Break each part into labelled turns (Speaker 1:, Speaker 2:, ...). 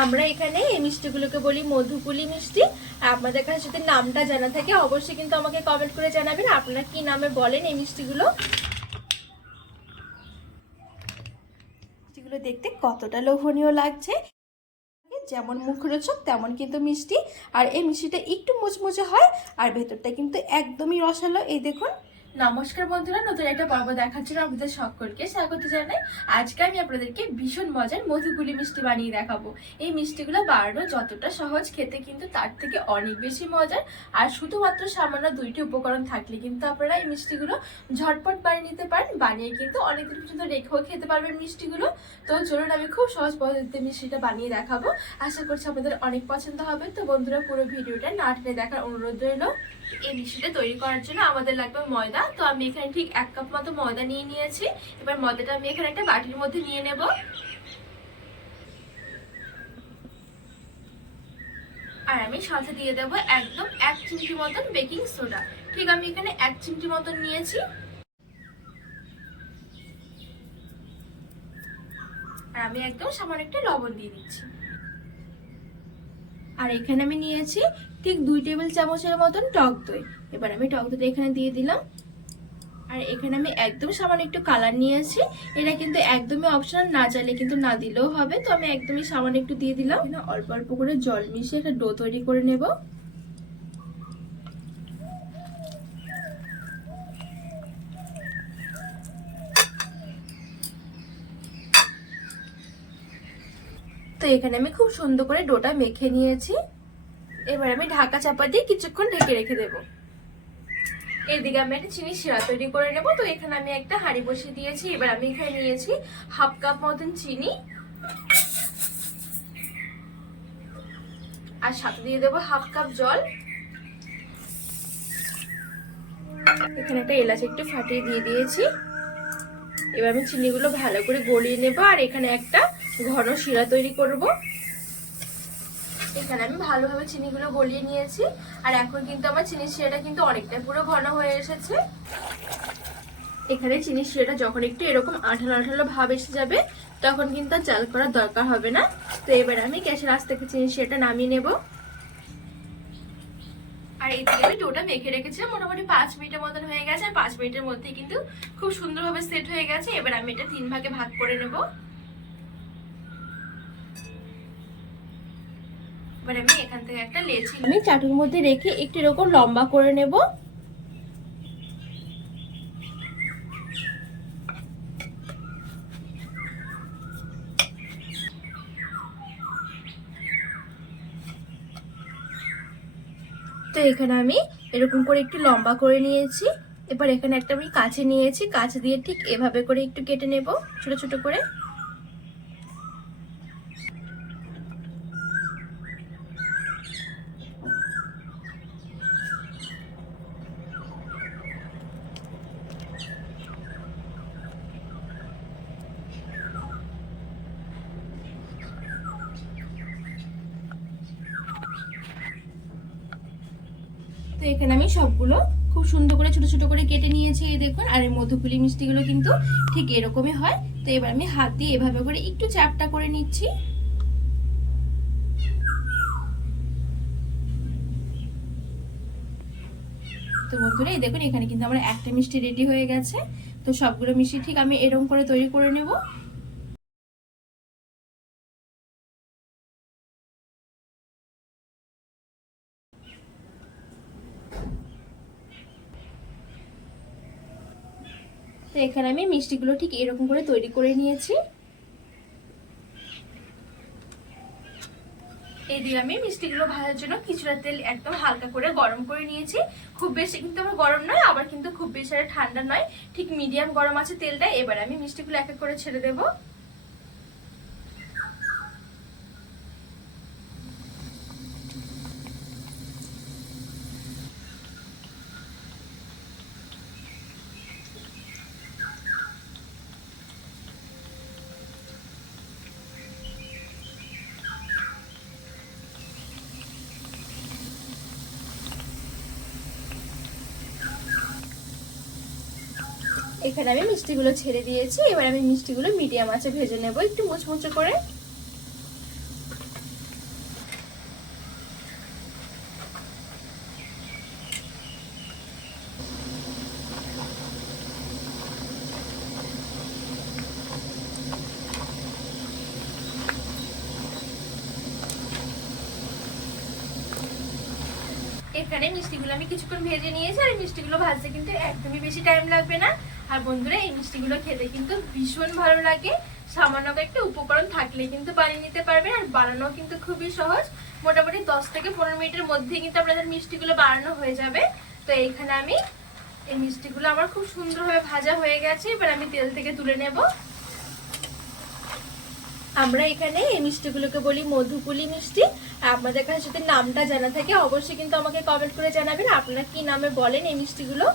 Speaker 1: আমরা এখানে এই মিষ্টিগুলোকে বলি মধুপুলি মিষ্টি। আপনাদের কাছে যদি নামটা জানা থাকে, অবশ্যই কিন্তু আমাকে কমেন্ট করে জানাবেন। আপনারা কি নামে বলেন এই মিষ্টিগুলো? মিষ্টিগুলো দেখতে কতটা লোভনীয় লাগছে। যেমন মুখরোচক, তেমন কিন্তু মিষ্টি। আর এই মিষ্টিটা একটু মুচমুচে হয়, আর ভেতরটা কিন্তু একদমই রসালো। এই দেখুন নমস্কার বন্ধুরা, নতুন একটা পর্ব দেখার জন্য আপনাদের সকলকে। স্বাগত জানাই। আজকে আমি আপনাদেরকে ভীষণ মজার মধুগুলি মিষ্টি বানিয়ে দেখাবো। এই মিষ্টিগুলো বানানো যতটা সহজ, খেতে কিন্তু তার থেকে অনেক বেশি মজার। আর শুধুমাত্র সামান্য দুইটি উপকরণ থাকলে কিন্তু আপনারা এই মিষ্টিগুলো ঝটপট বানিয়ে নিতে পারেন। বানিয়ে কিন্তু অনেকদিন পর্যন্ত রেখেও খেতে পারবেন মিষ্টিগুলো। তো চলুন আমি খুব সহজ পদ্ধতিতে মিষ্টিটা বানিয়ে দেখাবো। আশা করছি আপনাদের অনেক পছন্দ হবে। তো বন্ধুরা, পুরো ভিডিওটা না টেনে দেখার অনুরোধ রইল। এই মিষ্টিটা তৈরি করার জন্য আমাদের লাগবে ময়দা তো আমি এখানে ঠিক এক কাপ মতো ময়দা নিয়ে নিয়েছি। এবার ময়দাটা আমি এখানে একটা বাটির মধ্যে নিয়ে নেব। আর আমি সাথে দিয়ে দেবো একদম এক চিমটি মতন বেকিং সোডা। ঠিক আমি এখানে এক চিমটি মতন নিয়েছি। আর আমি একদম সামান্য একটু লবণ দিয়ে দিচ্ছি। আর এখানে আমি নিয়েছি ঠিক দুই টেবিল চামচের মতন টক দই। এবার আমি টক দইটা এখানে দিয়ে দিলাম। আর এখানে আমি একদম সামান্য একটু কালার নিয়েছি। এটা কিন্তু একদমই অপশনাল না চাইলে কিন্তু না দিলেও হবে। তো আমি একদমই সামান্য একটু দিয়ে দিলাম। অল্প অল্প করে জল মিশিয়ে একটা ডো তৈরি করে নেব। তো এখানে আমি খুব সুন্দর করে ডোটা মেখে নিয়েছি। এবার আমি ঢাকা চাপা দিয়ে কিছুক্ষণ ঢেকে রেখে দেবো। এদিকে আমি একটা চিনি শিরা তৈরি করে নেব। তো এখানে আমি একটা হাঁড়ি বসিয়ে দিয়েছি। এবার আমি এখানে নিয়েছি হাফ কাপ মতন চিনি। আর সাথে দিয়ে দেবো হাফ কাপ জল। এখানে একটা এলাচ একটু ফাটিয়ে দিয়ে দিয়েছি। এবার আমি চিনিগুলো ভালো করে গলিয়ে নেব। আর এখানে একটা ঘন শিরা তৈরি করব। এখানে আমি ভালোভাবে চিনিগুলো গলিয়ে নিয়েছি। আর এখন কিন্তু আমার চিনির শিরাটা কিন্তু অনেকটা পুরো ঘন হয়ে এসেছে। এখানে চিনির শিরাটা যখন একটু এরকম আঠালো আঠালো ভাব এসে যাবে, তখন কিন্তু জাল করার দরকার হবে না। তো এবার আমি গ্যাসের আজ থেকে চিনির শিরাটা নামিয়ে নেব। আর এইদিকে আমি ডোটা মেখে রেখেছিলাম, মোটামুটি পাঁচ মিনিটের মতন হয়ে গেছে। আর পাঁচ মিনিটের মধ্যে কিন্তু খুব সুন্দরভাবে সেট হয়ে গেছে। এবার আমি এটা তিন ভাগে ভাগ করে নেব। এবার আমি এখান থেকে একটা লেচি আমি চাটুর মধ্যে রেখে একটু এরকম লম্বা করে নেব। তো এখানে আমি এরকম করে একটু লম্বা করে নিয়েছি। এবার এখানে একটা আমি কাছে নিয়েছি কাছে দিয়ে ঠিক এভাবে করে একটু কেটে নেব ছোট ছোট করে। তো এখানে আমি সবগুলো খুব সুন্দর করে ছোট ছোট করে কেটে নিয়েছি, এই দেখুন। আর এই মধুপুলি মিষ্টিগুলো কিন্তু ঠিক এরকমই হয়। তো এবার আমি হাত দিয়ে এভাবে করে একটু চাপটা করে নিচ্ছি। তো বন্ধুরা দেখুন, এখানে কিন্তু আমার একটা মিষ্টি রেডি হয়ে গেছে। তো সবগুলো মিষ্টি ঠিক আমি এরকম করে তৈরি করে নেব। তো এখানে আমি মিষ্টিগুলো ঠিক এরকম করে তৈরি করে নিয়েছি। এই দিয়ে আমি মিষ্টিগুলো ভাজার জন্য কিছুটা তেল একদম হালকা করে গরম করে নিয়েছি। খুব বেশি কিন্তু আমার গরম নয়, আবার কিন্তু খুব বেশি আর ঠান্ডা নয়। ঠিক মিডিয়াম গরম আছে তেলটা এবার আমি মিষ্টিগুলো এক এক করে ছেড়ে দেবো। এখানে আমি মিষ্টিগুলো ছেড়ে দিয়েছি। এবার আমি মিষ্টিগুলো মিডিয়াম আছে ভেজে নেব একটু মুচমুচো করে। এখানে মিষ্টিগুলো আমি কিছুক্ষণ ভেজে নিয়েছি, আর মিষ্টিগুলো ভাজতে কিন্তু একদমই বেশি টাইম লাগবে না। আর বন্ধুরা, এই মিষ্টিগুলো খেতে কিন্তু ভীষণ ভালো লাগে। সামান্য একটা উপকরণ থাকলে কিন্তু বানিয়ে নিতে পারবেন, আর বানানো কিন্তু খুবই সহজ। মোটামুটি দশ থেকে পনেরো মিনিটের মধ্যে কিন্তু আপনাদের মিষ্টিগুলো বানানো হয়ে যাবে। তো এইখানে আমি এই মিষ্টিগুলো আমার খুব সুন্দরভাবে ভাজা হয়ে গেছে। এবার আমি তেল থেকে তুলে নেব। আমরা এখানে এই মিষ্টিগুলোকে বলি মধুপুলি মিষ্টি। আপনাদের কাছে যদি নামটা জানা থাকে, অবশ্যই কিন্তু আমাকে কমেন্ট করে জানাবেন। আপনারা কি নামে বলেন এই মিষ্টিগুলো?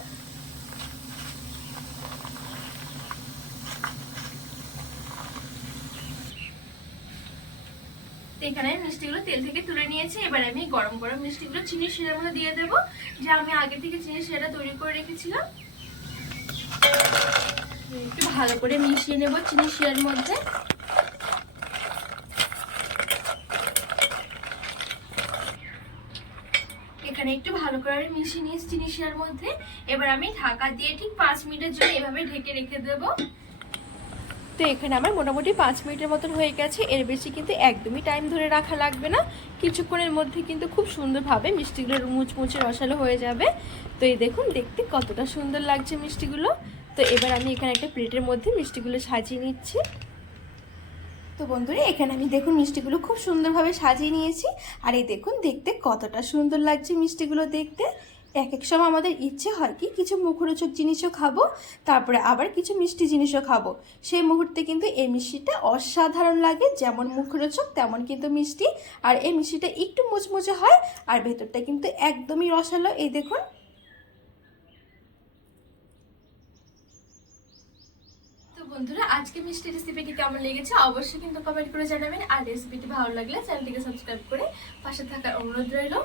Speaker 1: তো এখানে আমি মিষ্টিগুলো তেল থেকে তুলে নিয়েছি। এবার আমি গরম গরম মিষ্টিগুলো চিনি শিরার মধ্যে দিয়ে দেবো, যে আমি আগে থেকে চিনি শিরাটা তৈরি করে রেখেছিলাম। একটু ভালো করে মিশিয়ে নেব চিনি শিরার মধ্যে। এখানে একটু ভালো করে আমি মিশিয়ে নিয়েছি চিনি শিরার মধ্যে। এবার আমি ঢাকা দিয়ে ঠিক পাঁচ মিনিটের জন্য এভাবে ঢেকে রেখে দেবো। তো এখানে আমার মোটামুটি পাঁচ মিনিটের মতন হয়ে গেছে। এর বেশি কিন্তু একদমই টাইম ধরে রাখা লাগবে না। কিছুক্ষণের মধ্যে কিন্তু খুব সুন্দরভাবে মিষ্টিগুলো মুচমুচে রসালো হয়ে যাবে। তো এই দেখুন, দেখতে কতটা সুন্দর লাগছে মিষ্টিগুলো। তো এবার আমি এখানে একটা প্লেটের মধ্যে মিষ্টিগুলো সাজিয়ে নিচ্ছি। তো বন্ধুরা, এখানে আমি দেখুন মিষ্টিগুলো খুব সুন্দরভাবে সাজিয়ে নিয়েছি। আর এই দেখুন, দেখতে কতটা সুন্দর লাগছে মিষ্টিগুলো দেখতে। এক এক সময় আমাদের ইচ্ছে হয় কি, কিছু মুখরোচক জিনিসও খাব, তারপরে আবার কিছু মিষ্টি জিনিসও খাব। সেই মুহূর্তে কিন্তু এই মিষ্টিটা অসাধারণ লাগে, যেমন মুখরোচক, তেমন কিন্তু মিষ্টি। আর এই মিষ্টিটা একটু মুচমুচে হয়, আর ভেতরটা কিন্তু একদমই রসালো। এই দেখুন। বন্ধুরা আজকে মিষ্টি রেসিপিটি কেমন লেগেছে অবশ্যই কিন্তু কমেন্ট করে জানাবেন। আর রেসিপিটি ভালো লাগলে চ্যানেলটিকে সাবস্ক্রাইব করে পাশে থাকার অনুরোধ রইল।